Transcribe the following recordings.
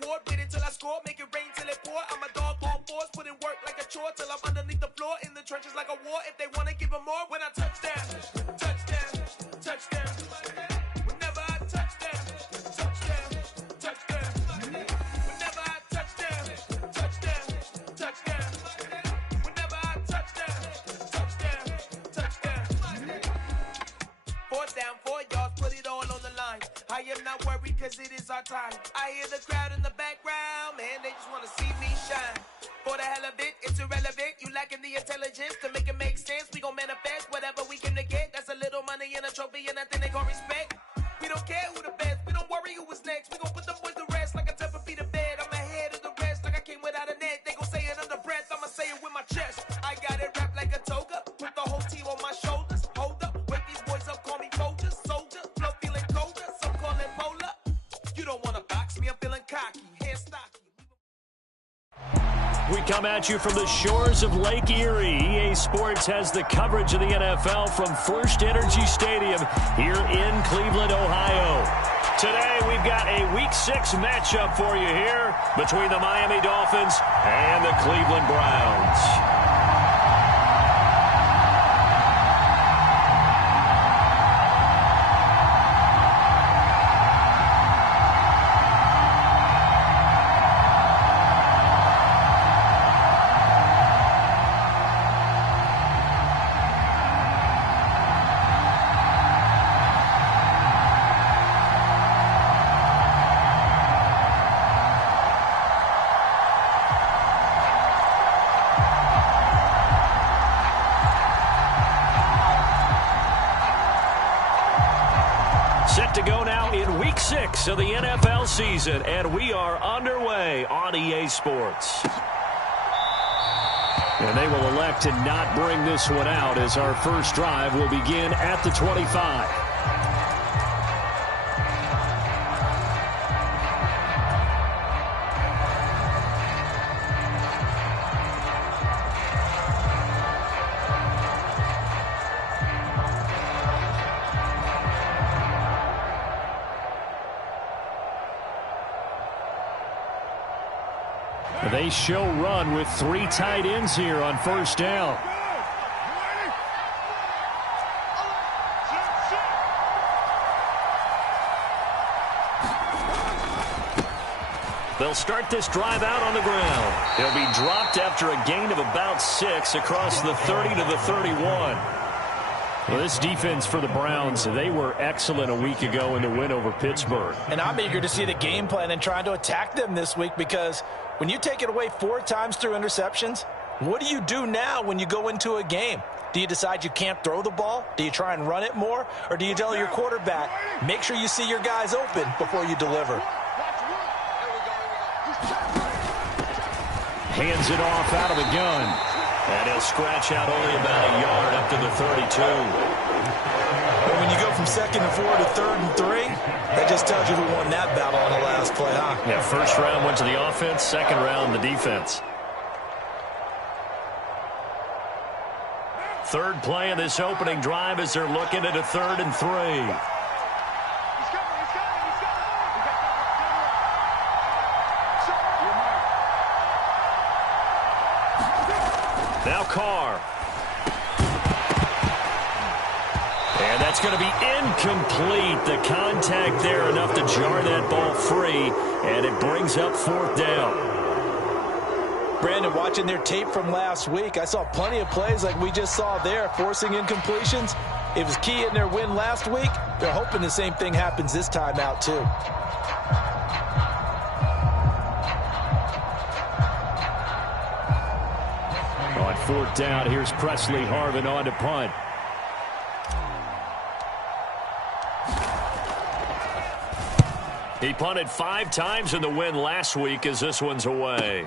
award, wait until I score, make it rain till it pour. I'm a dog on fours, put in work like a chore till I'm underneath the floor, in the trenches like a war. If they wanna give them more, when I touch down, touch down, touch down. Whenever I touch down, touch down, touch down. Whenever I touch down, touch down, touch down. Whenever I touch down, touch down, touch down. 4th down, 4 yards, put it all on the line. I am not worried cause it is our time. I hear the crowd in the background, man, they just wanna see me shine. For the hell of it, it's irrelevant. You lacking the intelligence to make it make sense. We gon' manifest whatever we came to get. That's a little money and a trophy and nothing they gon' respect. We don't care who the best, we don't worry who was next. We gon' put them boys to rest like a temper feet of bed. I'm ahead of the rest like I came without a net. They gon' say it under breath, I'ma say it with my chest. I got it wrapped like a toga, put the whole team on my shoulders. Hold up, wake these boys up, call me Folger, soldier. Flow feeling colder, some call it polar. You don't wanna box me, I'm feeling cocky, hair stocky. We come at you from the shores of Lake Erie. EA Sports has the coverage of the NFL from First Energy Stadium here in Cleveland, Ohio. Today, we've got a Week 6 matchup for you here between the Miami Dolphins and the Cleveland Browns. Set to go now in Week 6 of the NFL season, and we are underway on EA Sports. And they will elect to not bring this one out as our first drive will begin at the 25. They show run with 3 tight ends here on first down. They'll start this drive out on the ground. He'll be dropped after a gain of about 6 across the 30 to the 31. Well, this defense for the Browns, they were excellent a week ago in the win over Pittsburgh. And I'm eager to see the game plan and trying to attack them this week, because when you take it away 4 times through interceptions, what do you do now when you go into a game? Do you decide you can't throw the ball? Do you try and run it more? Or do you tell your quarterback, make sure you see your guys open before you deliver? Hands it off out of the gun. And he'll scratch out only about a yard up to the 32. But when you go from 2nd and 4 to 3rd and 3, that just tells you who won that battle on the last play, huh? Yeah, first round went to the offense, second round the defense. Third play of this opening drive as they're looking at a 3rd and 3. Now Carr. And that's going to be incomplete. The contact there enough to jar that ball free, and it brings up 4th down. Brandon, watching their tape from last week, I saw plenty of plays like we just saw there, forcing incompletions. It was key in their win last week. They're hoping the same thing happens this time out, too. On 4th down, here's Presley Harvin on to punt. He punted 5 times in the win last week as this one's away.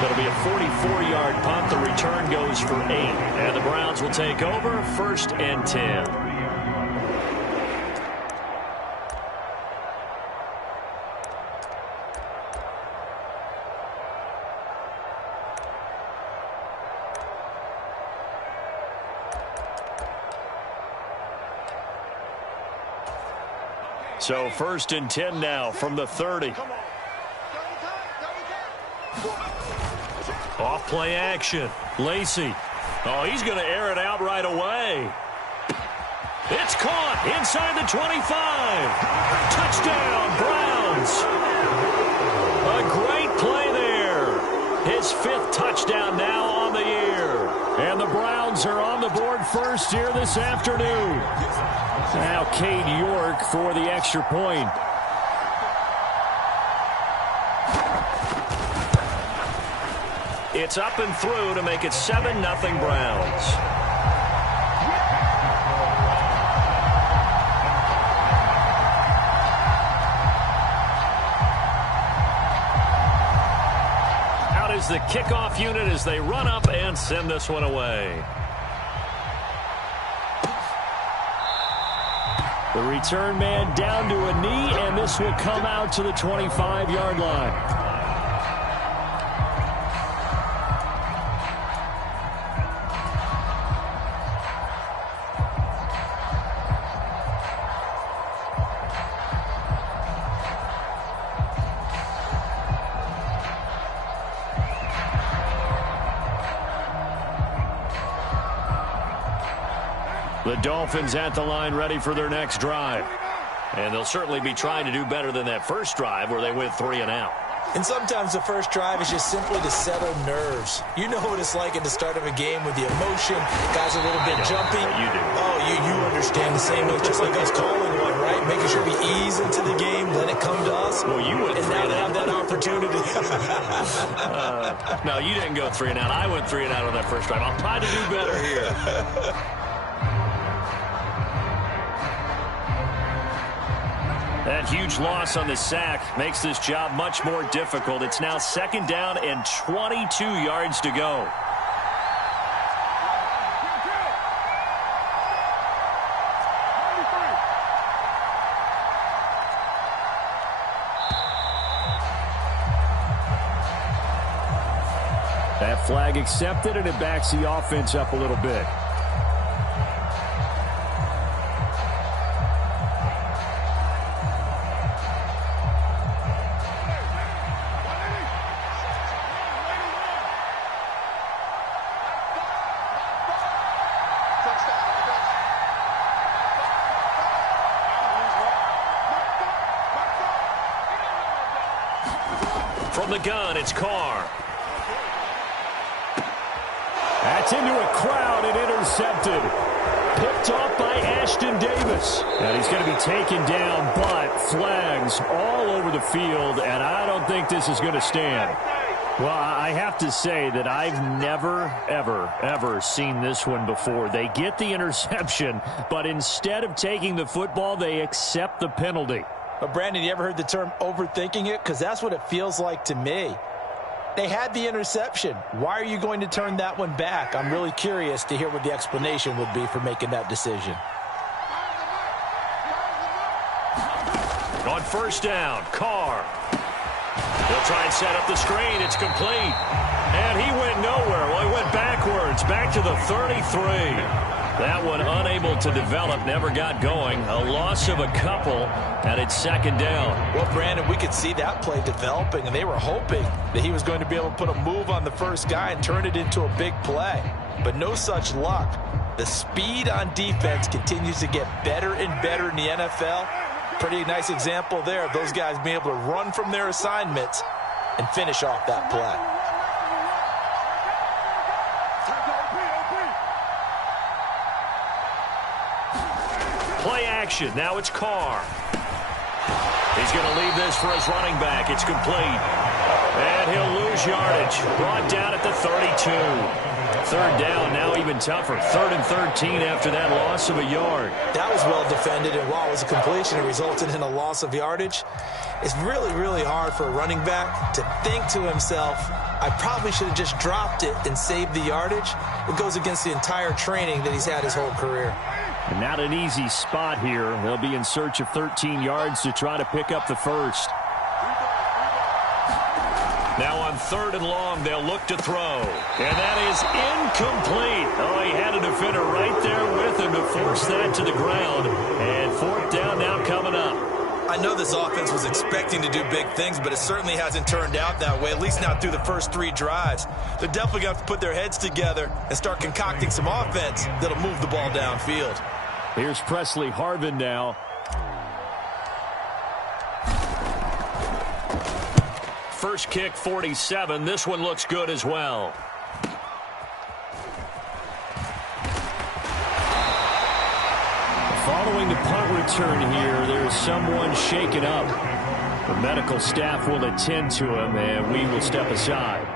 That'll be a 44-yard punt. The return goes for 8. And the Browns will take over 1st and 10. So 1st and 10 now from the 30. Off play action. Lacey. Oh, he's going to air it out right away. It's caught inside the 25. Touchdown, Browns. A great play there. His 5th touchdown now on the year. And the Browns are on the board first here this afternoon. Now Cade York for the extra point. It's up and through to make it 7-0 Browns. Out is the kickoff unit as they run up and send this one away. The return man down to a knee, and this will come out to the 25-yard line. The Dolphins at the line ready for their next drive. And they'll certainly be trying to do better than that first drive where they went 3 and out. And sometimes the first drive is just simply to settle nerves. You know what it's like at the start of a game with the emotion. Guys are a little bit jumpy. You do. Oh, you understand the same way. Just like us calling one, right? Making sure we ease into the game, let it come to us. Well, you went 3 and out. Have that opportunity. No, you didn't go 3 and out. I went 3 and out on that first drive. I'll try to do better here. That huge loss on the sack makes this job much more difficult. It's now 2nd down and 22 yards to go. That flag accepted, and it backs the offense up a little bit. From the gun, it's Carr. That's into a crowd and intercepted. Picked off by Ashton Davis. And he's going to be taken down, but flags all over the field, and I don't think this is going to stand. Well, I have to say that I've never, ever seen this one before. They get the interception, but instead of taking the football, they accept the penalty. But, Brandon, you ever heard the term overthinking it? Because that's what it feels like to me. They had the interception. Why are you going to turn that one back? I'm really curious to hear what the explanation would be for making that decision. On 1st down, Carr. He'll try and set up the screen. It's complete. And he went nowhere. Well, he went backwards, back to the 33. That one unable to develop, never got going. A loss of a couple, and it's 2nd down. Well, Brandon, we could see that play developing, and they were hoping that he was going to be able to put a move on the first guy and turn it into a big play. But no such luck. The speed on defense continues to get better and better in the NFL. Pretty nice example there of those guys being able to run from their assignments and finish off that play. Play action. Now it's Carr. He's going to leave this for his running back. It's complete. And he'll lose yardage. Brought down at the 32. 3rd down, now even tougher. 3rd and 13 after that loss of a yard. That was well defended, and while it was a completion, it resulted in a loss of yardage. It's really, really hard for a running back to think to himself, I probably should have just dropped it and saved the yardage. It goes against the entire training that he's had his whole career. And not an easy spot here. They'll be in search of 13 yards to try to pick up the first. Now on 3rd and long, they'll look to throw. And that is incomplete. Oh, he had a defender right there with him to force that to the ground. And 4th down now coming up. I know this offense was expecting to do big things, but it certainly hasn't turned out that way, at least not through the first 3 drives. They're definitely going to have to put their heads together and start concocting some offense that'll move the ball downfield. Here's Presley Harvin now. First kick, 47. This one looks good as well. Following the punt return here, there's someone shaken up. The medical staff will attend to him, and we will step aside.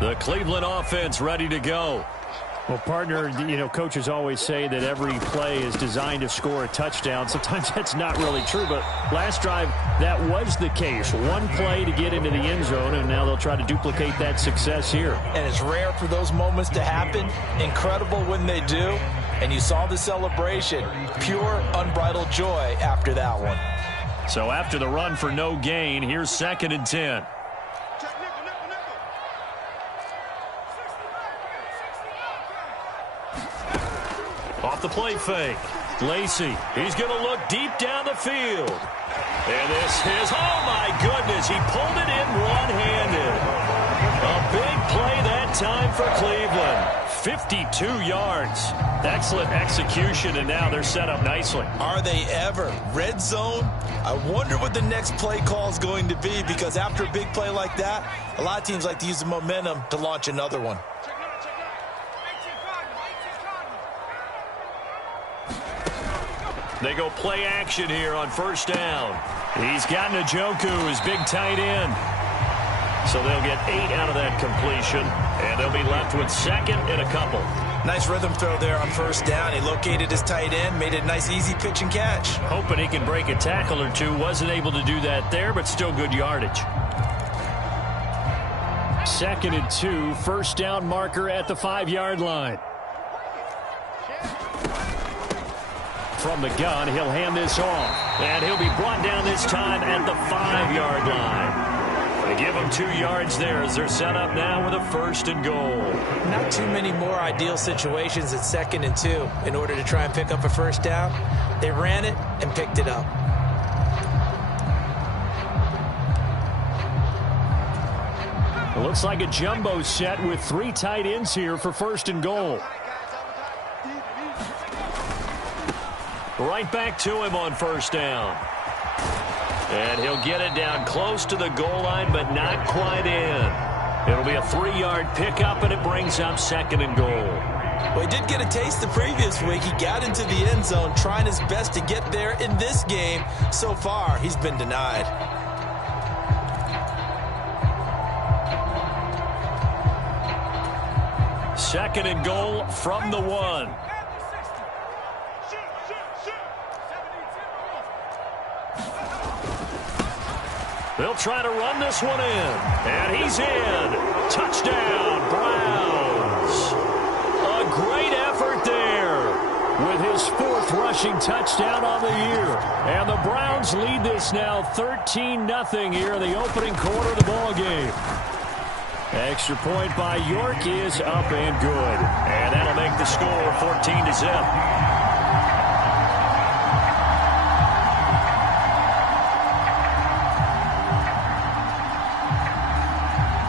The Cleveland offense ready to go. Well, partner, you know, coaches always say that every play is designed to score a touchdown. Sometimes that's not really true, but last drive, that was the case. One play to get into the end zone, and now they'll try to duplicate that success here. And it's rare for those moments to happen. Incredible when they do. And you saw the celebration. Pure, unbridled joy after that one. So after the run for no gain, here's 2nd and 10. Off the play fake. Lacey, he's going to look deep down the field. And this is, oh my goodness, he pulled it in one-handed. A big play that time for Cleveland. 52 yards. Excellent execution, and now they're set up nicely. Are they ever? Red zone? I wonder what the next play call is going to be, because after a big play like that, a lot of teams like to use the momentum to launch another one. They go play action here on 1st down. He's got Njoku, his big tight end. So they'll get 8 out of that completion, and they'll be left with 2nd and a couple. Nice rhythm throw there on 1st down. He located his tight end, made it a nice easy pitch and catch. Hoping he can break a tackle or two. Wasn't able to do that there, but still good yardage. 2nd and 2, 1st down marker at the 5-yard line. From the gun, he'll hand this off. And he'll be brought down this time at the 5-yard line. They give him 2 yards there as they're set up now with a 1st and goal. Not too many more ideal situations at 2nd and 2 in order to try and pick up a 1st down. They ran it and picked it up. It looks like a jumbo set with 3 tight ends here for 1st and goal. Right back to him on 1st down. And he'll get it down close to the goal line, but not quite in. It'll be a 3-yard pickup, and it brings up 2nd and goal. Well, he did get a taste the previous week. He got into the end zone, trying his best to get there in this game. So far, he's been denied. Second and goal from the 1. They'll try to run this one in. And he's in. Touchdown, Browns. A great effort there with his 4th rushing touchdown on the year. And the Browns lead this now 13-0 here in the opening quarter of the ball game. Extra point by York is up and good. And that'll make the score 14-0.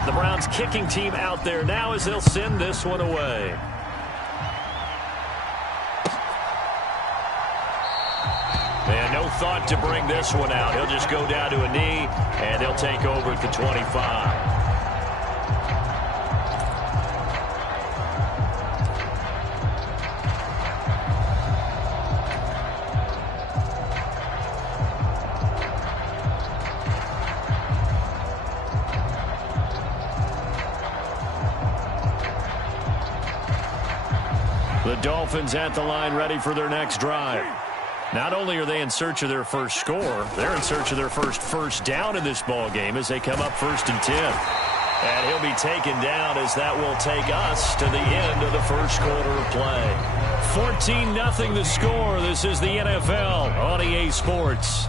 The Browns kicking team out there now as they'll send this one away. And no thought to bring this one out. He'll just go down to a knee, and they'll take over at the 25. The Dolphins at the line ready for their next drive. Not only are they in search of their first score, they're in search of their first down in this ball game as they come up 1st and 10. And he'll be taken down as that will take us to the end of the first quarter of play. 14-0 the score. This is the NFL on EA Sports.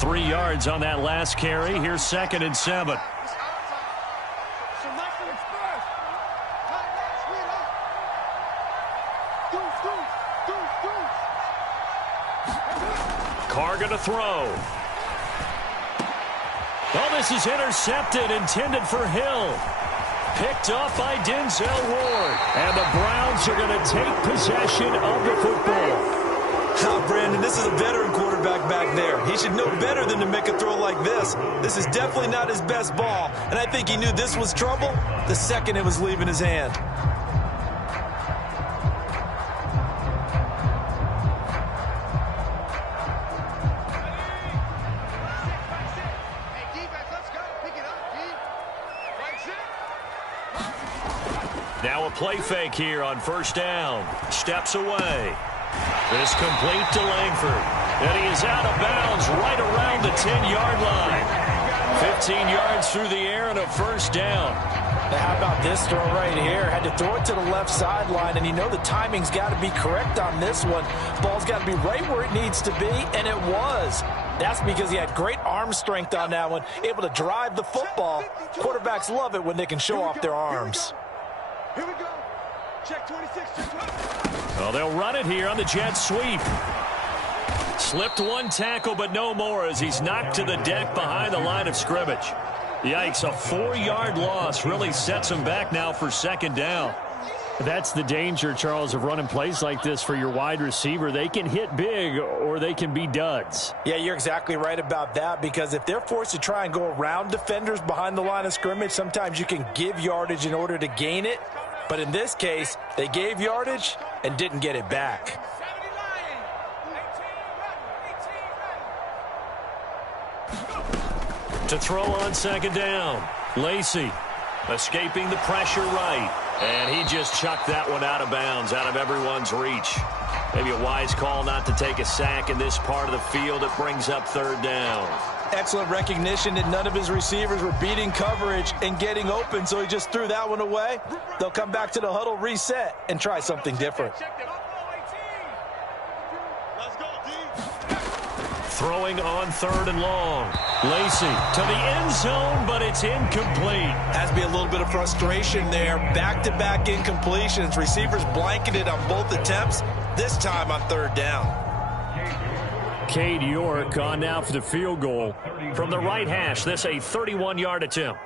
3 yards on that last carry. Here's 2nd and 7. Carr going to throw. Oh, this is intercepted, intended for Hill. Picked up by Denzel Ward. And the Browns are going to take possession of the football. Now, Brandon, this is a veteran quarterback back there. He should know better than to make a throw like this. This is definitely not his best ball, and I think he knew this was trouble the second it was leaving his hand. Now a play fake here on 1st down. Steps away. This complete to Langford. And he is out of bounds right around the 10-yard line. 15 yards through the air and a 1st down. Now how about this throw right here? Had to throw it to the left sideline, and you know the timing's got to be correct on this one. Ball's got to be right where it needs to be, and it was. That's because he had great arm strength on that one, able to drive the football. Quarterbacks love it when they can show off their arms. Here we go. Check 26, check 20. Well, they'll run it here on the jet sweep. Slipped one tackle, but no more as he's knocked to the deck behind the line of scrimmage. Yikes, a 4-yard loss really sets him back now for 2nd down. That's the danger, Charles, of running plays like this for your wide receiver. They can hit big or they can be duds. Yeah, you're exactly right about that, because if they're forced to try and go around defenders behind the line of scrimmage, sometimes you can give yardage in order to gain it. But in this case, they gave yardage and didn't get it back. To throw on 2nd down, Lacey escaping the pressure right. And he just chucked that one out of bounds, out of everyone's reach. Maybe a wise call not to take a sack in this part of the field. It brings up 3rd down. Excellent recognition that none of his receivers were beating coverage and getting open, so he just threw that one away. They'll come back to the huddle, reset, and try something different. Throwing on 3rd and long. Lacey to the end zone, but it's incomplete. Has to be a little bit of frustration there. Back-to-back incompletions. Receivers blanketed on both attempts, this time on 3rd down. Cade York on now for the field goal. From the right hash, this a 31-yard attempt.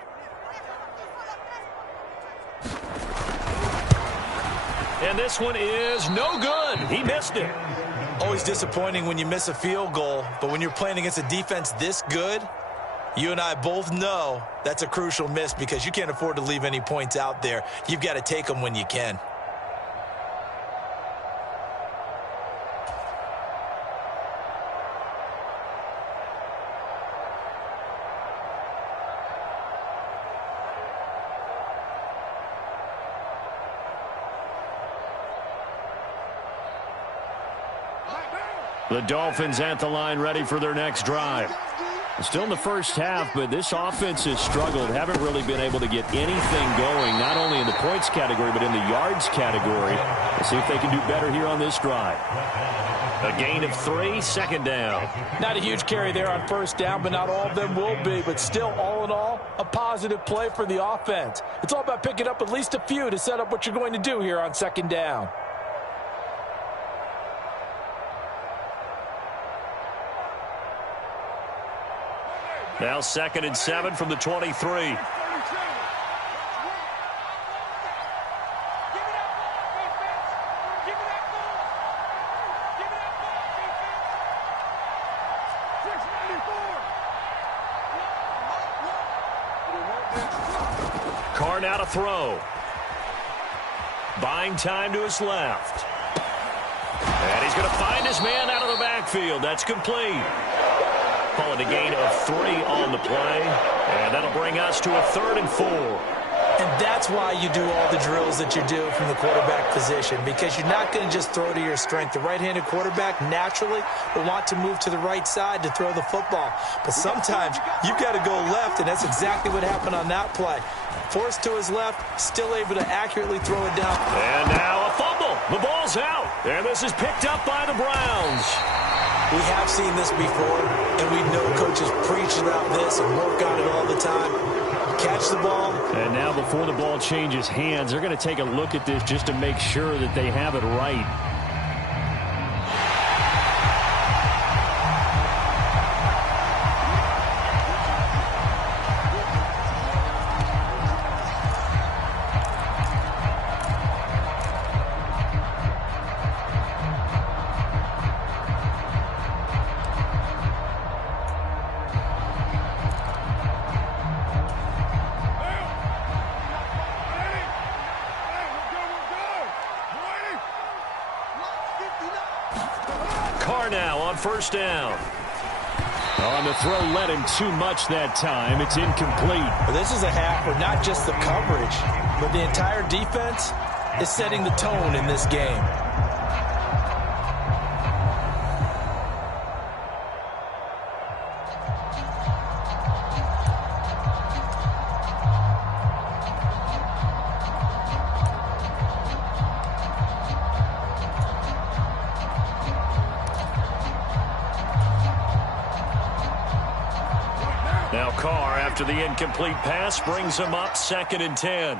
And this one is no good. He missed it. Always disappointing when you miss a field goal, but when you're playing against a defense this good, you and I both know that's a crucial miss because you can't afford to leave any points out there. You've got to take them when you can. The Dolphins at the line, ready for their next drive. Still in the first half, but this offense has struggled. Haven't really been able to get anything going, not only in the points category, but in the yards category. Let's see if they can do better here on this drive. A gain of 3, 2nd down. Not a huge carry there on 1st down, but not all of them will be. But still, all in all, a positive play for the offense. It's all about picking up at least a few to set up what you're going to do here on 2nd down. Now 2nd and 7 from the 23. Carr now to throw. Buying time to his left. And he's going to find his man out of the backfield. That's complete. Call it a gain of 3 on the play. And that'll bring us to a 3rd and 4. And that's why you do all the drills that you do from the quarterback position, because you're not going to just throw to your strength. The right-handed quarterback naturally will want to move to the right side to throw the football. But sometimes you've got to go left, and that's exactly what happened on that play. Forced to his left, still able to accurately throw it down. And now a fumble. The ball's out. And this is picked up by the Browns. We have seen this before, and we know coaches preach about this and work on it all the time. Catch the ball. And now before the ball changes hands, they're going to take a look at this just to make sure that they have it right. Now on first down. On the throw, led him too much that time. It's incomplete. This is a half where not just the coverage, but the entire defense is setting the tone in this game. Now Carr, after the incomplete pass, brings him up 2nd and 10.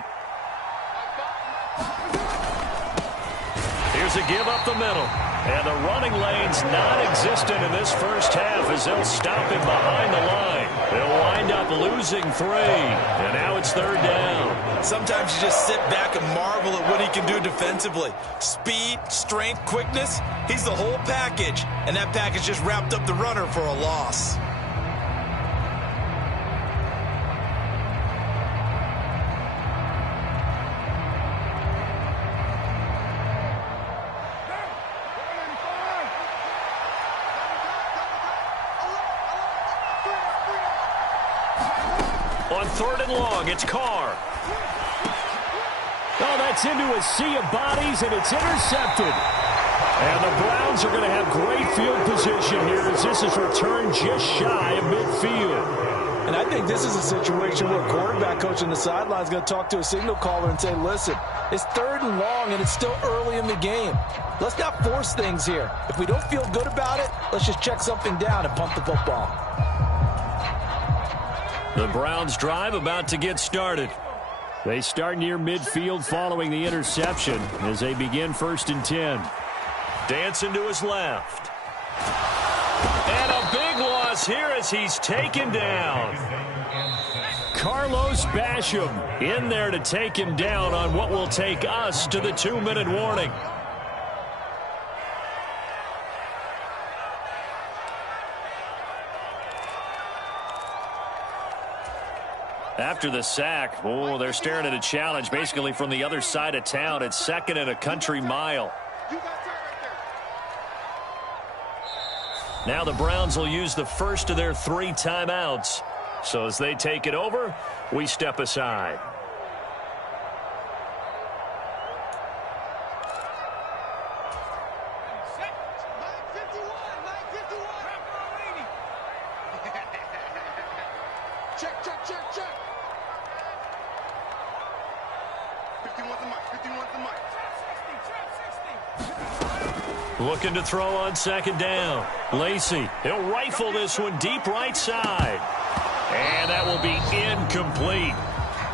Here's a give up the middle. And the running lane's non-existent in this first half as they'll stop him behind the line. They'll wind up losing 3. And now it's 3rd down. Sometimes you just sit back and marvel at what he can do defensively. Speed, strength, quickness. He's the whole package. And that package just wrapped up the runner for a loss. On 3rd and long, it's Carr. Oh, that's into a sea of bodies, and it's intercepted. And the Browns are going to have great field position here as this is returned just shy of midfield. And I think this is a situation where a quarterback coach on the sideline is going to talk to a signal caller and say, listen, it's 3rd and long, and it's still early in the game. Let's not force things here. If we don't feel good about it, let's just check something down and pump the football. The Browns drive about to get started. They start near midfield following the interception as they begin 1st and 10. Dancing to his left. And a big loss here as he's taken down. Carlos Basham in there to take him down on what will take us to the 2-minute warning. After the sack, oh, they're staring at a challenge basically from the other side of town. It's 2nd and a country mile. Now the Browns will use the first of their 3 timeouts. So as they take it over, we step aside. Looking to throw on 2nd down. Lacey, he'll rifle this one deep right side. And that will be incomplete.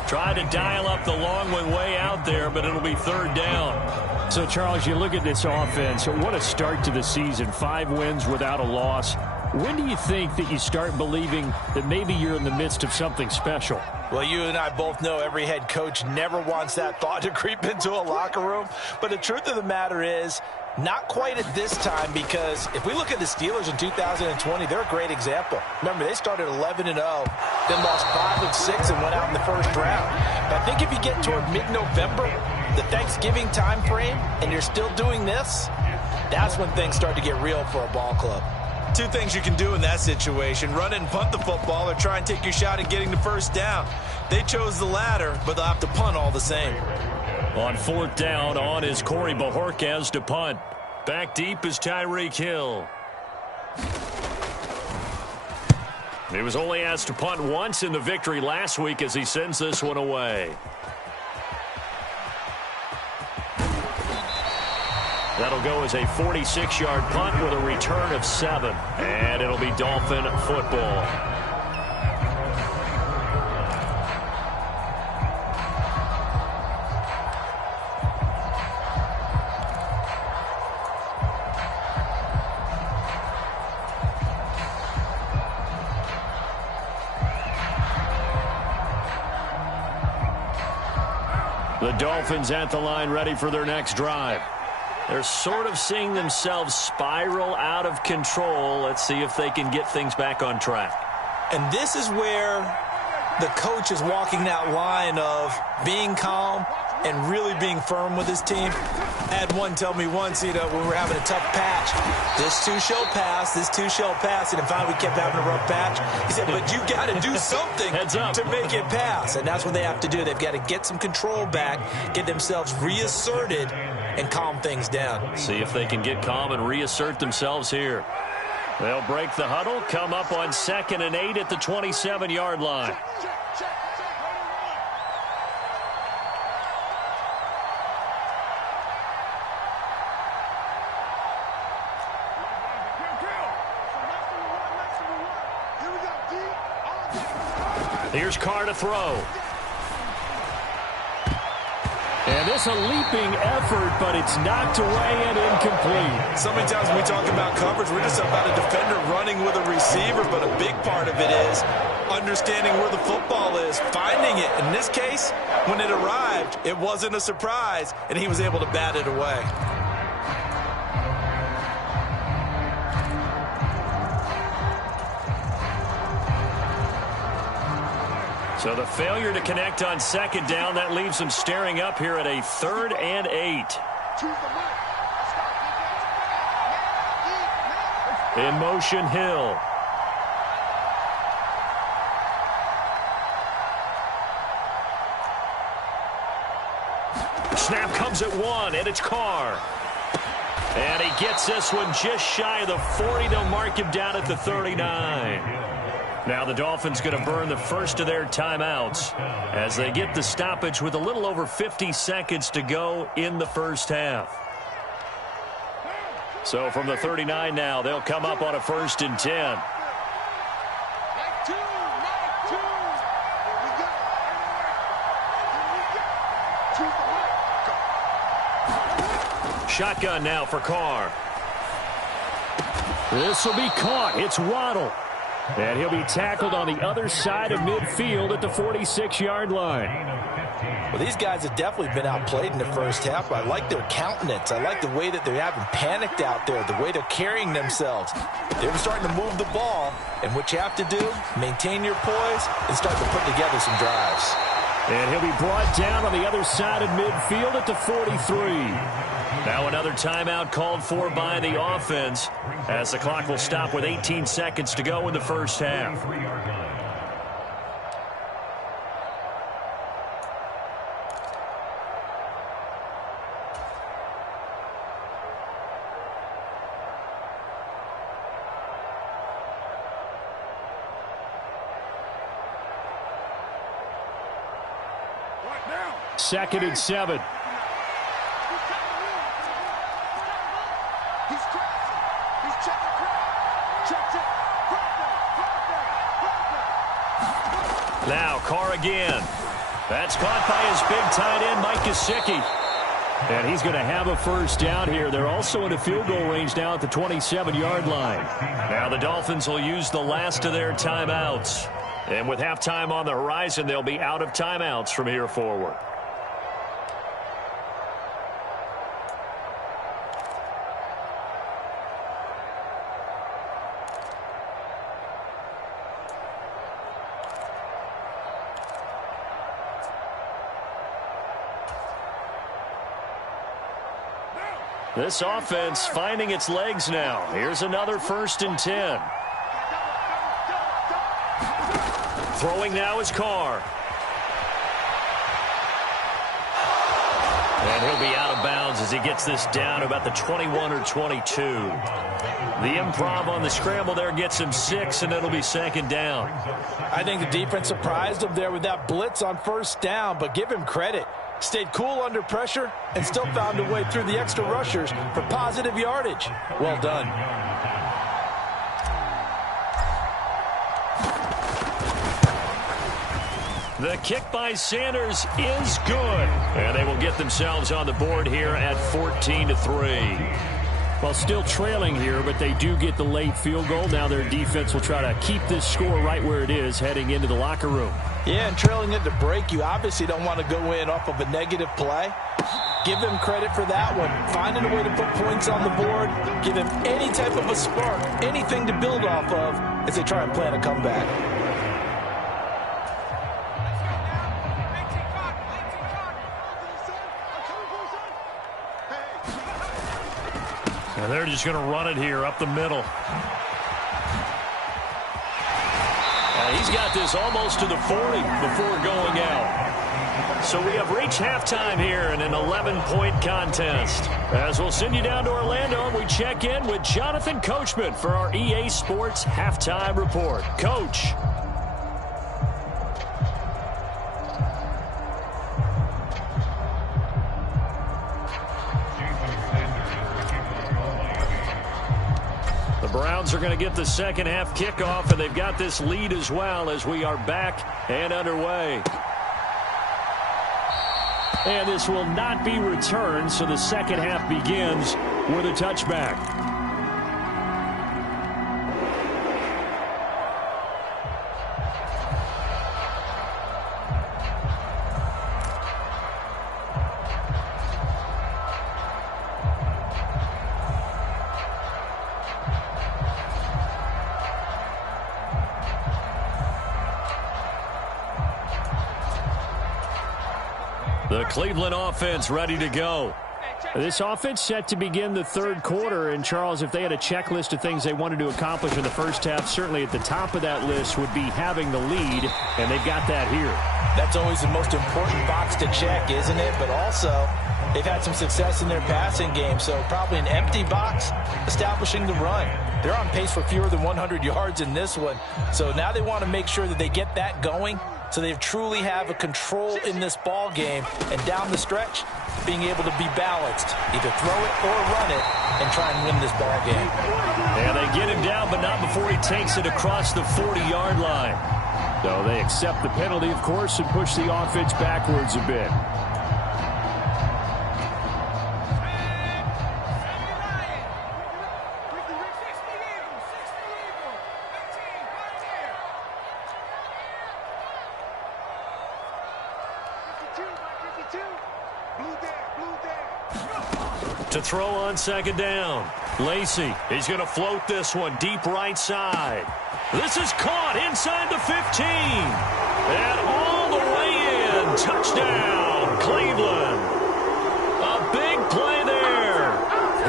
Try to dial up the long one way out there, but it'll be 3rd down. So, Charles, you look at this offense. What a start to the season. 5 wins without a loss. When do you think that you start believing that maybe you're in the midst of something special? Well, you and I both know every head coach never wants that thought to creep into a locker room. But the truth of the matter is, not quite at this time, because if we look at the Steelers in 2020, they're a great example. Remember, they started 11-0, then lost 5 of 6 and went out in the first round. But I think if you get toward mid-November, the Thanksgiving time frame, and you're still doing this, that's when things start to get real for a ball club. 2 things you can do in that situation: run and punt the football, or try and take your shot at getting the first down. They chose the latter, but they'll have to punt all the same. On 4th down, on is Corey Bojorquez to punt. Back deep is Tyreek Hill. He was only asked to punt once in the victory last week as he sends this one away. That'll go as a 46-yard punt with a return of 7. And it'll be Dolphin football. The Dolphins at the line, ready for their next drive. They're sort of seeing themselves spiral out of control. Let's see if they can get things back on track. And this is where the coach is walking that line of being calm and really being firm with his team. I had one tell me once, when we're having a tough patch, this too shall pass, this too shall pass, and finally we kept having a rough patch. He said, but you got to do something to make it pass, and that's what they have to do. They've got to get some control back, get themselves reasserted, and calm things down. See if they can get calm and reassert themselves here. They'll break the huddle, come up on 2nd and 8 at the 27-yard line. Here's Carr to throw. And this a leaping effort, but it's knocked away and incomplete. So many times when we talk about coverage, we're just about a defender running with a receiver, but a big part of it is understanding where the football is, finding it. In this case, when it arrived, it wasn't a surprise, and he was able to bat it away. So the failure to connect on 2nd down, that leaves them staring up here at a 3rd and 8. In motion, Hill. Snap comes at 1, and it's Carr. And he gets this one just shy of the 40. They'll mark him down at the 39. Now the Dolphins going to burn the first of their timeouts as they get the stoppage with a little over 50 seconds to go in the first half. So from the 39 now, they'll come up on a 1st and 10. Shotgun now for Carr. This will be caught. It's Waddle. And he'll be tackled on the other side of midfield at the 46-yard line. Well, these guys have definitely been outplayed in the first half, but I like their countenance. I like the way that they haven't panicked out there, the way they're carrying themselves. They're starting to move the ball, and what you have to do, maintain your poise and start to put together some drives. And he'll be brought down on the other side of midfield at the 43. Now another timeout called for by the offense as the clock will stop with 18 seconds to go in the first half. Second and 7. Now Carr again. That's caught by his big tight end, Mike Gesicki. And he's going to have a first down here. They're also in a field goal range now at the 27-yard line. Now the Dolphins will use the last of their timeouts. And with halftime on the horizon, they'll be out of timeouts from here forward. This offense finding its legs now. Here's another 1st and 10. Throwing now is Carr. And he'll be out of bounds as he gets this down to about the 21 or 22. The improv on the scramble there gets him 6, and it'll be second down. I think the defense surprised him there with that blitz on first down, but give him credit. Stayed cool under pressure and still found a way through the extra rushers for positive yardage. Well done. The kick by Sanders is good. And they will get themselves on the board here at 14-3. Well, still trailing here, but they do get the late field goal. Now their defense will try to keep this score right where it is heading into the locker room. Yeah, and trailing at the break, you obviously don't want to go in off of a negative play. Give them credit for that one. Finding a way to put points on the board, give them any type of a spark, anything to build off of as they try and plan a comeback. And they're just going to run it here up the middle. And he's got this almost to the 40 before going out. So we have reached halftime here in an 11-point contest. As we'll send you down to Orlando, and we check in with Jonathan Coachman for our EA Sports Halftime Report. Coach. Browns are going to get the second half kickoff, and they've got this lead as well as we are back and underway. And this will not be returned, so the second half begins with a touchback. The Cleveland offense ready to go. This offense set to begin the third quarter. And, Charles, if they had a checklist of things they wanted to accomplish in the first half, certainly at the top of that list would be having the lead, and they've got that here. That's always the most important box to check, isn't it? But also, they've had some success in their passing game, so probably an empty box establishing the run. They're on pace for fewer than 100 yards in this one, so now they want to make sure that they get that going so they truly have a control in this ball game, and down the stretch, being able to be balanced, either throw it or run it, and try and win this ball game. And they get him down, but not before he takes it across the 40-yard line. So they accept the penalty, of course, and push the offense backwards a bit. To throw on second down. Lacey, he's going to float this one deep right side. This is caught inside the 15. And all the way in. Touchdown, Cleveland. A big play there.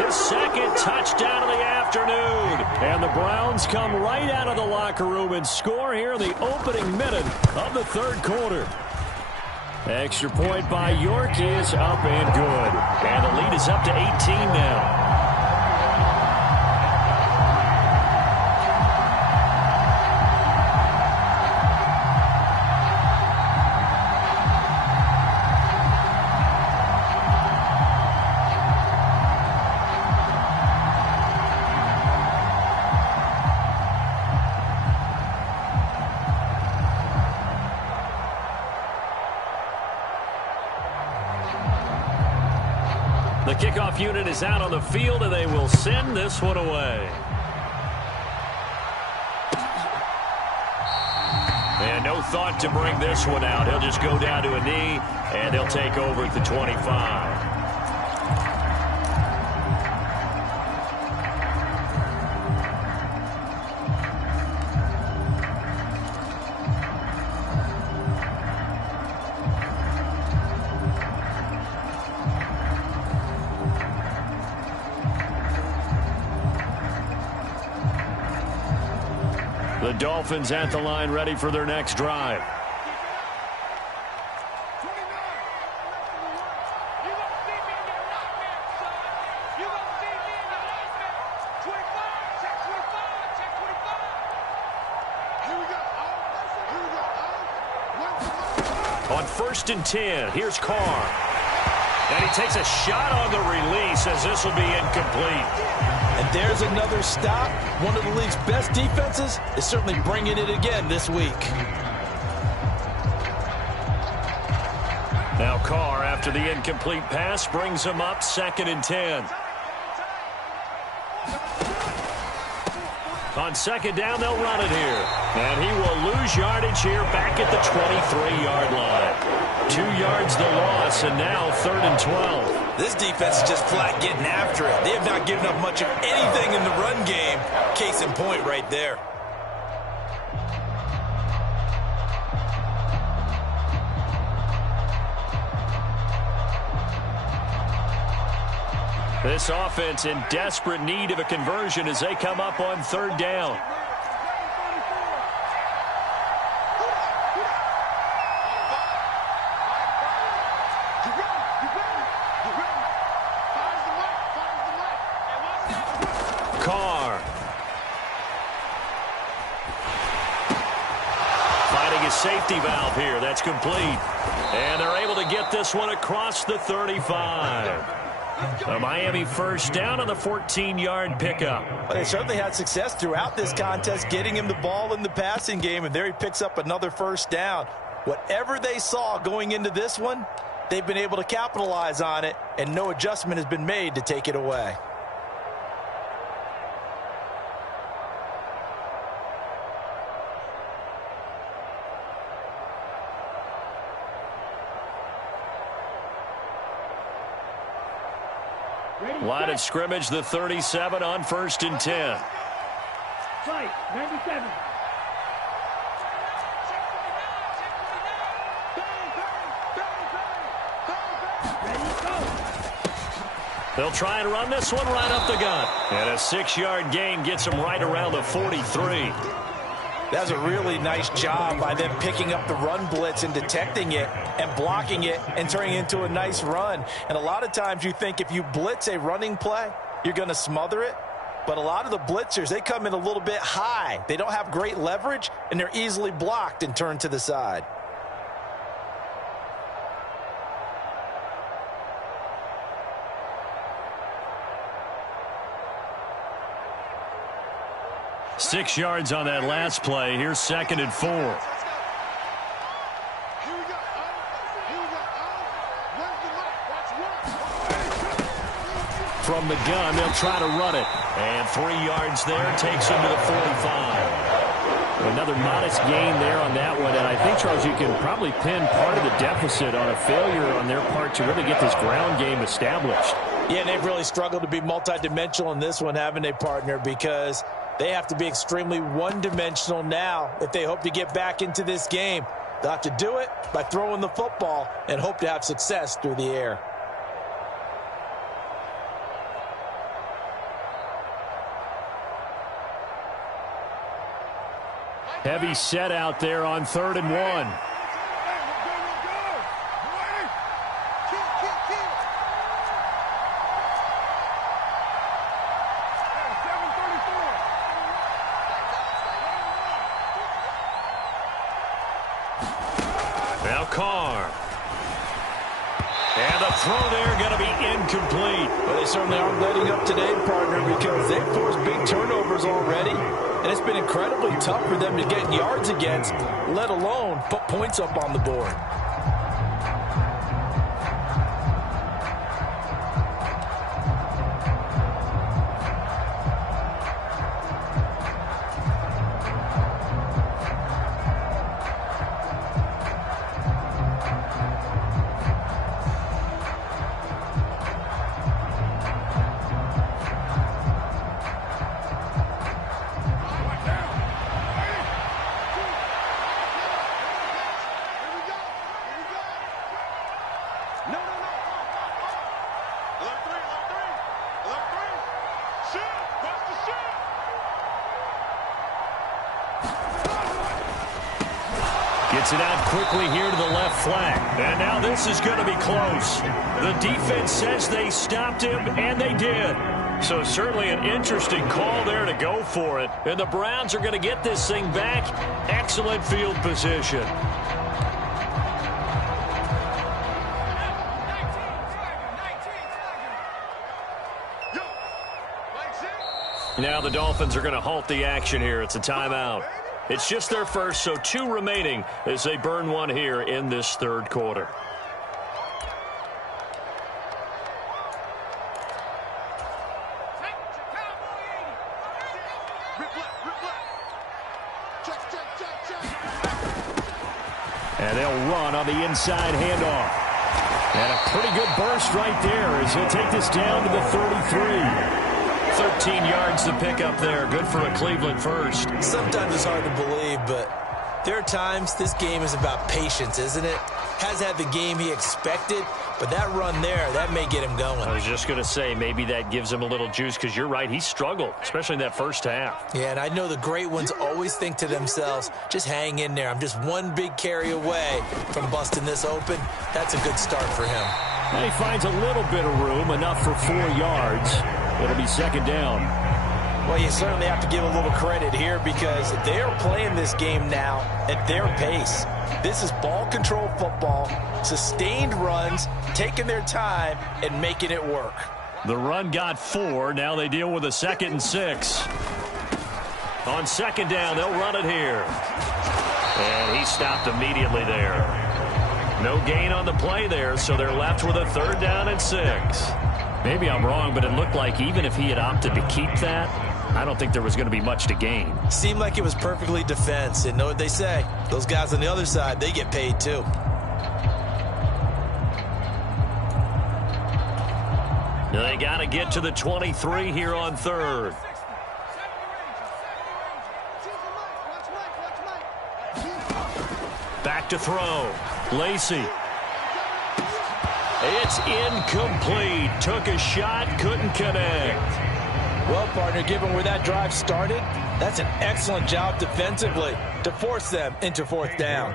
His second touchdown of the afternoon. And the Browns come right out of the locker room and score here in the opening minute of the third quarter. Extra point by York is up and good. And the lead is up to 18 now. The kickoff unit is out on the field, and they will send this one away. And no thought to bring this one out. He'll just go down to a knee, and they'll take over at the 25. The Dolphins at the line, ready for their next drive. on 1st and 10. Here's Carr. And he takes a shot on the release as this will be incomplete. And there's another stop. One of the league's best defenses is certainly bringing it again this week. Now Carr, after the incomplete pass, brings him up 2nd and 10. On 2nd down, they'll run it here. And he will lose yardage here back at the 23-yard line. 2 yards the loss, and now 3rd and 12. This defense is just flat getting after it. They have not given up much of anything in the run game. Case in point right there. This offense in desperate need of a conversion as they come up on 3rd down. Carr. Finding a safety valve here. That's complete. And they're able to get this one across the 35. A Miami 1st down on the 14-yard pickup. Well, they certainly had success throughout this contest getting him the ball in the passing game, and there he picks up another 1st down. Whatever they saw going into this one, they've been able to capitalize on it, and no adjustment has been made to take it away. Line of scrimmage, the 37 on 1st and 10. Fight, 97. They'll try and run this one right up the gut. And a 6-yard gain gets them right around the 43. That's a really nice job by them picking up the run blitz and detecting it and blocking it and turning it into a nice run. And a lot of times you think if you blitz a running play, you're going to smother it. But a lot of the blitzers, they come in a little bit high. They don't have great leverage, and they're easily blocked and turned to the side. Six yards on that last play. Here's 2nd and 4. From the gun, they'll try to run it. And 3 yards there takes him to the 45. Another modest gain there on that one. And I think, Charles, you can probably pin part of the deficit on a failure on their part to really get this ground game established. Yeah, and they've really struggled to be multidimensional in this one, haven't they, partner? Because they have to be extremely one-dimensional now if they hope to get back into this game. They'll have to do it by throwing the football and hope to have success through the air. Heavy set out there on 3rd and 1. Now Carr. And the throw there going to be incomplete. Well, they certainly aren't letting up today, partner, because they've forced big turnovers already. And it's been incredibly tough for them to get yards against, let alone put points up on the board. Gets it out quickly here to the left flank. And now this is going to be close. The defense says they stopped him, and they did. So certainly an interesting call there to go for it. And the Browns are going to get this thing back. Excellent field position. Now the Dolphins are going to halt the action here. It's a timeout. It's just their first, so 2 remaining as they burn one here in this third quarter. And they'll run on the inside handoff. And a pretty good burst right there as he'll take this down to the 33. 13 yards to pick up there. Good for a Cleveland first. Sometimes it's hard to believe, but there are times this game is about patience, isn't it? Hasn't had the game he expected, but that run there, that may get him going. I was just going to say, maybe that gives him a little juice, because you're right, he struggled, especially in that first half. Yeah, and I know the great ones always think to themselves, just hang in there. I'm just one big carry away from busting this open. That's a good start for him. And he finds a little bit of room, enough for 4 yards. It'll be second down. Well, you certainly have to give a little credit here because they're playing this game now at their pace. This is ball control football, sustained runs, taking their time and making it work. The run got 4. Now they deal with a 2nd and 6. On second down, they'll run it here. And he stopped immediately there. No gain on the play there, so they're left with a 3rd down and 6. Maybe I'm wrong, but it looked like even if he had opted to keep that, I don't think there was going to be much to gain. Seemed like it was perfectly defense. And know what they say? Those guys on the other side, they get paid too. They got to get to the 23 here on 3rd. Back to throw. Lacey. It's incomplete. Took a shot, couldn't connect. Well, partner, given where that drive started, that's an excellent job defensively to force them into 4th down.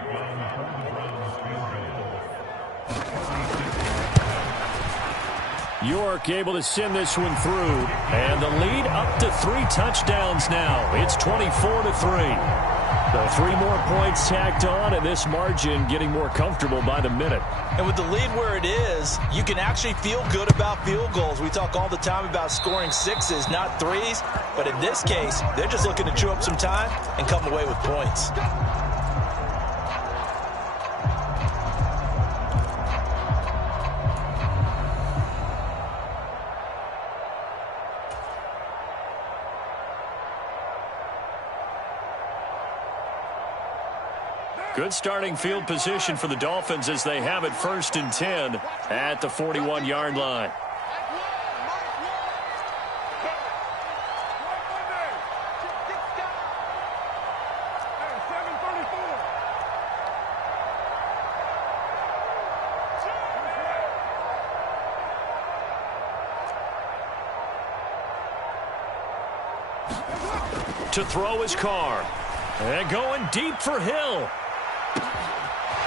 York able to send this one through. And the lead up to 3 touchdowns now. It's 24-3. So 3 more points tacked on, and this margin getting more comfortable by the minute. And with the lead where it is, you can actually feel good about field goals. We talk all the time about scoring 6s, not 3s. But in this case, they're just looking to chew up some time and come away with points. Good starting field position for the Dolphins as they have it 1st and 10 at the 41-yard line. To throw his car. And going deep for Hill.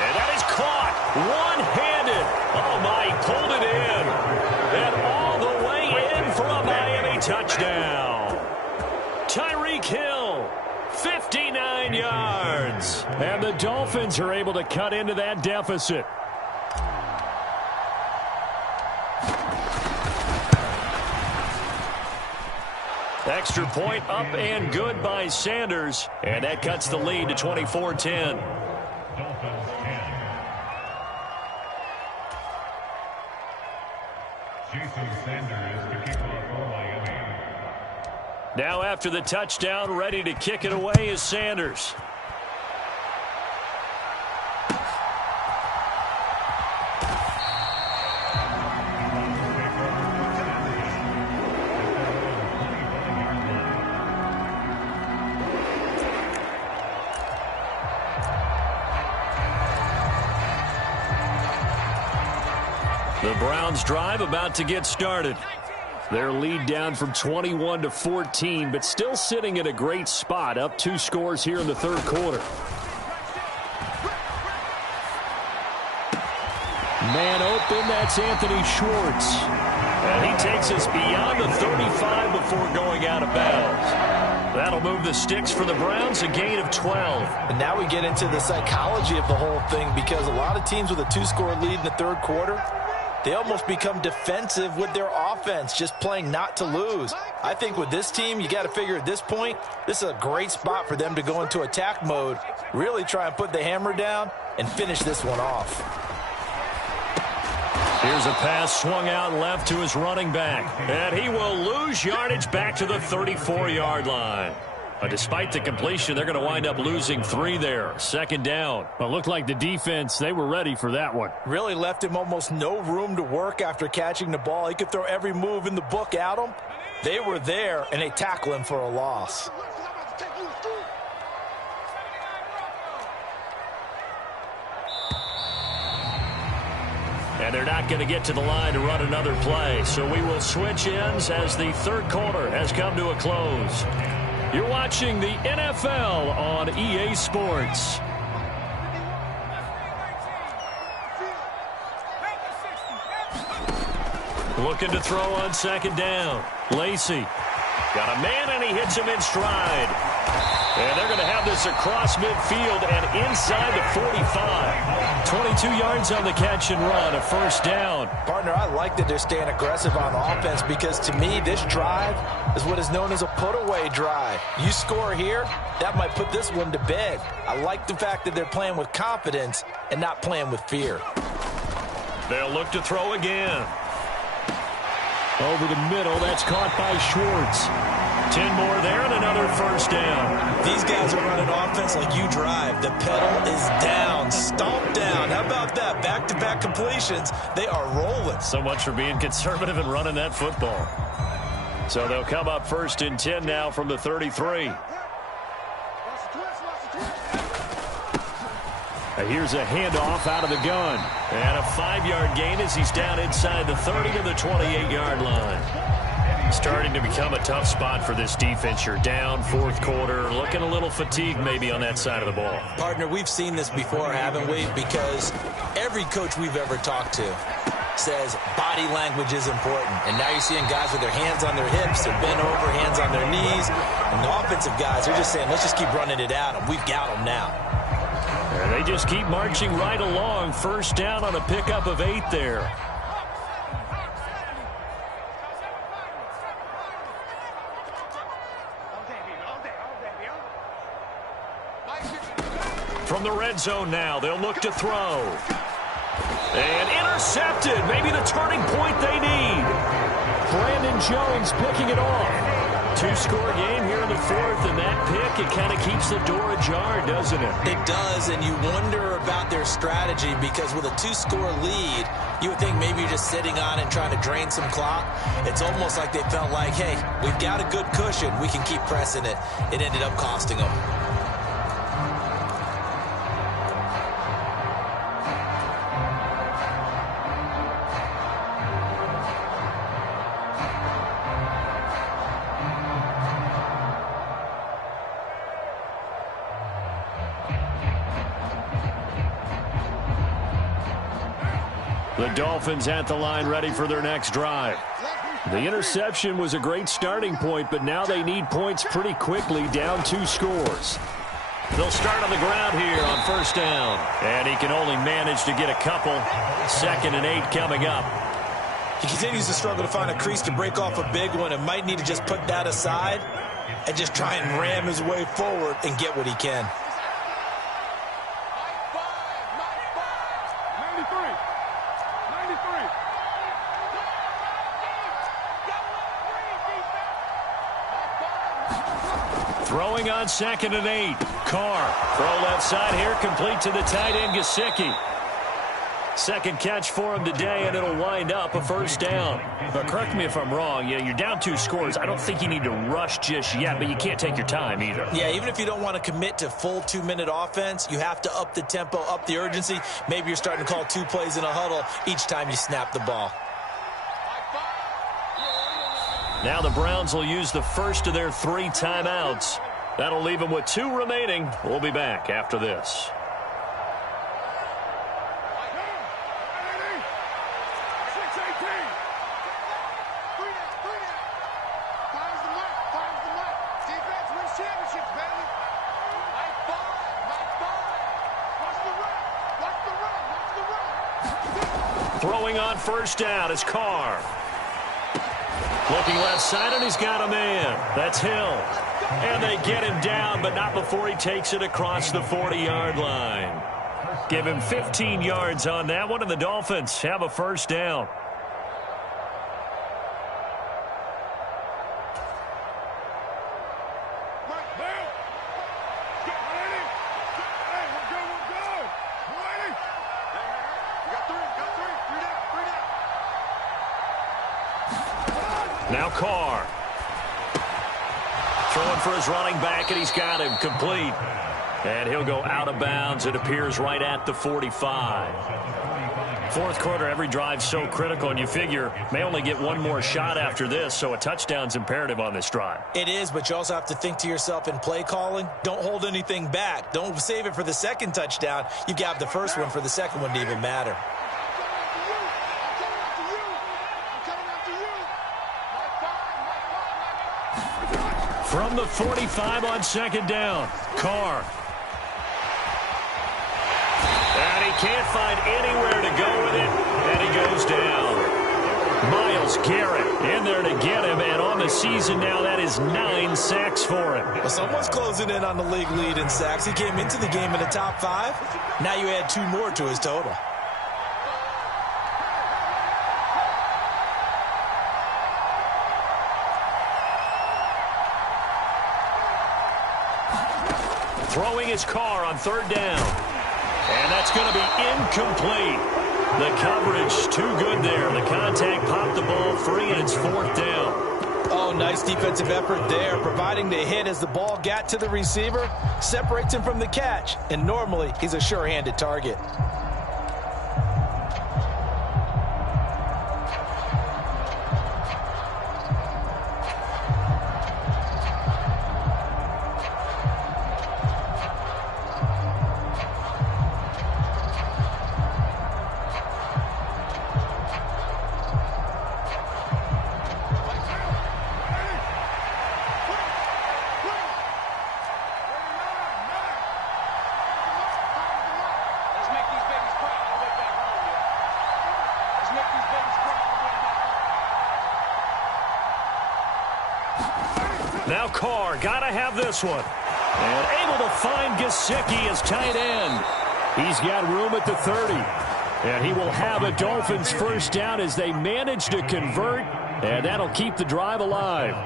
And that is caught one-handed. Oh, my, he pulled it in. And all the way in for a Miami touchdown. Tyreek Hill, 59 yards. And the Dolphins are able to cut into that deficit. Extra point up and good by Sanders. And that cuts the lead to 24-10. Now after the touchdown, ready to kick it away is Sanders. The Browns drive about to get started. Their lead down from 21 to 14, but still sitting in a great spot, up 2 scores here in the 3rd quarter. Man open, that's Anthony Schwartz. And he takes us beyond the 35 before going out of bounds. That'll move the sticks for the Browns, a gain of 12. And now we get into the psychology of the whole thing because a lot of teams with a 2-score lead in the 3rd quarter, they almost become defensive with their offense, just playing not to lose. I think with this team, you got to figure at this point, this is a great spot for them to go into attack mode, really try and put the hammer down and finish this one off. Here's a pass swung out left to his running back, and he will lose yardage back to the 34-yard line. But despite the completion, they're going to wind up losing 3 there. Second down. Well, it looked like the defense, they were ready for that one. Really left him almost no room to work after catching the ball. He could throw every move in the book at him. They were there, and they tackle him for a loss. And they're not going to get to the line to run another play. So we will switch ends as the third quarter has come to a close. You're watching the NFL on EA Sports. Looking to throw on second down. Lacey got a man, and he hits him in stride. And they're going to have this across midfield and inside the 45. 22 yards on the catch and run, a first down. Partner, I like that they're staying aggressive on offense because to me, this drive is what is known as a put-away drive. You score here, that might put this one to bed. I like the fact that they're playing with confidence and not playing with fear. They'll look to throw again. Over the middle, that's caught by Schwartz. 10 more there and another first down. These guys are running offense like you drive. The pedal is down, stomped down. How about that? Back-to-back completions. They are rolling. So much for being conservative and running that football. So they'll come up first and 10 now from the 33. Here's a handoff out of the gun. And a 5-yard gain as he's down inside the 30 to the 28-yard line. Starting to become a tough spot for this defense. You're down fourth quarter, looking a little fatigued maybe on that side of the ball. Partner, we've seen this before, haven't we? Because every coach we've ever talked to says body language is important. And now you're seeing guys with their hands on their hips, they're bent over, hands on their knees. And the offensive guys are just saying, let's just keep running it at them. We've got them now. And they just keep marching right along. First down on a pickup of 8 there. From the red zone now, they'll look to throw. And intercepted. Maybe the turning point they need. Brandon Jones picking it off. 2-score game here in the fourth, and that pick, it kind of keeps the door ajar, doesn't it? It does, and you wonder about their strategy because with a 2-score lead, you would think maybe you're just sitting on it and trying to drain some clock. It's almost like they felt like, hey, we've got a good cushion. We can keep pressing it. It ended up costing them. The Dolphins at the line ready for their next drive. The interception was a great starting point, but now they need points pretty quickly, down 2 scores. They'll start on the ground here on first down. And he can only manage to get a couple. 2nd and 8 coming up. He continues to struggle to find a crease to break off a big one and might need to just put that aside and just try and ram his way forward and get what he can. Throwing on 2nd and 8. Carr. Throw left side here, complete to the tight end, Gesicki. Second catch for him today, and it'll wind up a first down. But correct me if I'm wrong. Yeah, you're down 2 scores. I don't think you need to rush just yet, but you can't take your time either. Yeah, even if you don't want to commit to full 2-minute offense, you have to up the tempo, up the urgency. Maybe you're starting to call 2 plays in a huddle each time you snap the ball. Now the Browns will use the first of their 3 timeouts. That'll leave them with 2 remaining. We'll be back after this. Throwing on first down is Carr. Looking left side, and he's got a man. That's Hill. And they get him down, but not before he takes it across the 40-yard line. Give him 15 yards on that one, and the Dolphins have a first down. Now Carr. Throwing for his running back, and he's got him complete. And he'll go out of bounds. It appears right at the 45. Fourth quarter, every drive so critical, and you figure may only get one more shot after this, so a touchdown's imperative on this drive. It is, but you also have to think to yourself in play calling, don't hold anything back. Don't save it for the second touchdown. You got the first one for the second one to even matter. From the 45 on second down, Carr. And he can't find anywhere to go with it, and he goes down. Myles Garrett in there to get him, and on the season now, that is 9 sacks for him. Well, someone's closing in on the league lead in sacks. He came into the game in the top 5. Now you add 2 more to his total. Throwing his Carr on third down. And that's going to be incomplete. The coverage too good there. The contact popped the ball free, and it's fourth down. Oh, nice defensive effort there, providing the hit as the ball got to the receiver, separates him from the catch, and normally he's a sure-handed target. Now Carr, got to have this one. And able to find Gesicki as tight end. He's got room at the 30. And he will have a Dolphins first down as they manage to convert. And that'll keep the drive alive.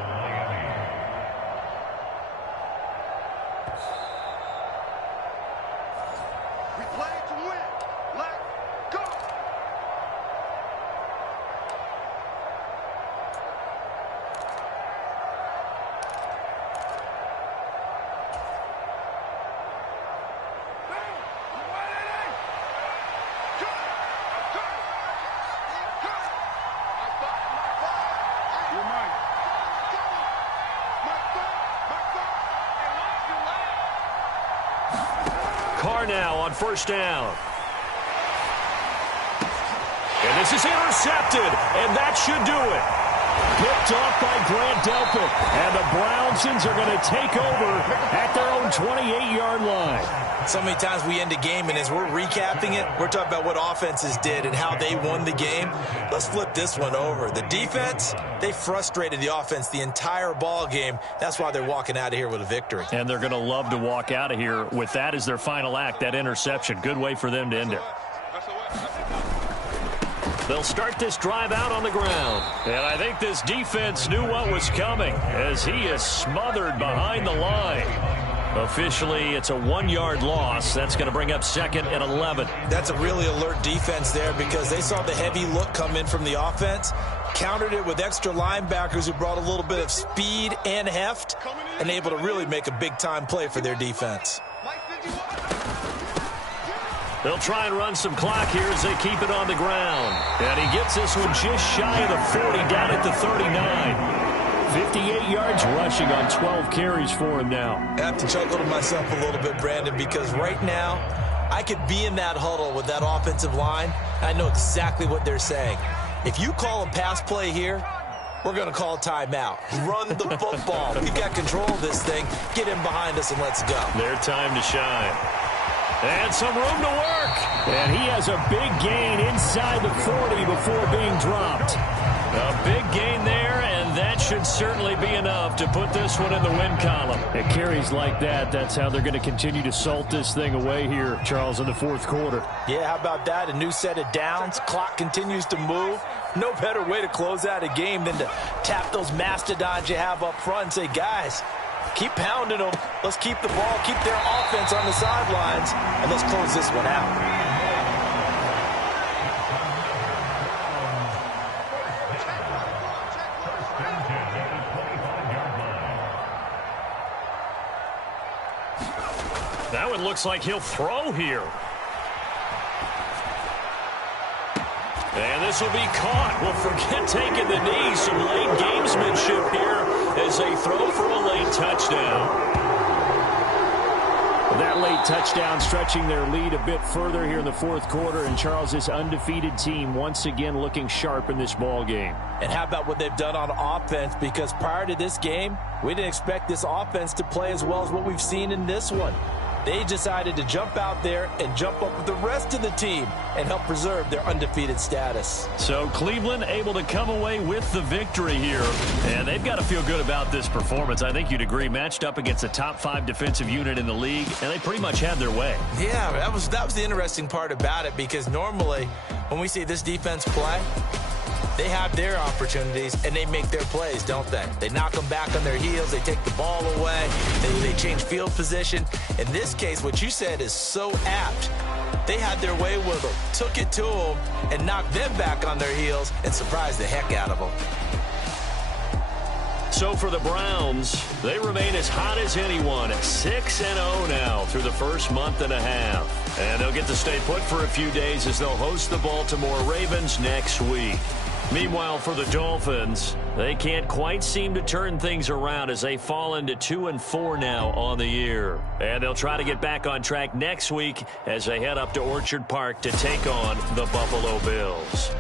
We play to win. Let's go. Carr now on first down. And this is intercepted, and that should do it. Picked off by Grant Delpit, and the Brownsons are going to take over at their own 28-yard line. So many times we end a game, and as we're recapping it, we're talking about what offenses did and how they won the game. Let's flip this one over. The defense, they frustrated the offense the entire ball game. That's why they're walking out of here with a victory. And they're going to love to walk out of here with that as their final act, that interception. Good way for them to end it. They'll start this drive out on the ground. And I think this defense knew what was coming as he is smothered behind the line. Officially, it's a 1-yard loss. That's going to bring up second and 11. That's a really alert defense there because they saw the heavy look come in from the offense, countered it with extra linebackers who brought a little bit of speed and heft, and able to really make a big-time play for their defense. They'll try and run some clock here as they keep it on the ground. And he gets this one just shy of the 40, down at the 39. 58 yards rushing on 12 carries for him now. I have to chuckle to myself a little bit, Brandon, because right now I could be in that huddle with that offensive line. I know exactly what they're saying. If you call a pass play here, we're going to call timeout. Run the football. We've got control of this thing. Get in behind us and let's go. Their time to shine. And some room to work. And he has a big gain inside the 40 before being dropped. A big gain there, and that should certainly be enough to put this one in the win column. It carries like that. That's how they're going to continue to salt this thing away here, Charles, in the fourth quarter. Yeah, how about that? A new set of downs. Clock continues to move. No better way to close out a game than to tap those mastodons you have up front and say, guys, keep pounding them. Let's keep the ball, keep their offense on the sidelines, and let's close this one out. That one looks like he'll throw here. And this will be caught. Well, forget taking the knee. Some late gamesmanship here as they throw for a late touchdown. That late touchdown stretching their lead a bit further here in the fourth quarter. And Charles, this undefeated team once again looking sharp in this ball game. And how about what they've done on offense? Because prior to this game, we didn't expect this offense to play as well as what we've seen in this one. They decided to jump out there and jump up with the rest of the team and help preserve their undefeated status. So Cleveland able to come away with the victory here. And they've got to feel good about this performance. I think you'd agree, matched up against a top 5 defensive unit in the league, and they pretty much had their way. Yeah, that was the interesting part about it, because normally when we see this defense play, they have their opportunities, and they make their plays, don't they? They knock them back on their heels. They take the ball away. They change field position. In this case, what you said is so apt. They had their way with them, took it to them, and knocked them back on their heels and surprised the heck out of them. So for the Browns, they remain as hot as anyone at 6-0 now through the first month and a half. And they'll get to stay put for a few days as they'll host the Baltimore Ravens next week. Meanwhile, for the Dolphins, they can't quite seem to turn things around as they fall into 2-4 now on the year. And they'll try to get back on track next week as they head up to Orchard Park to take on the Buffalo Bills.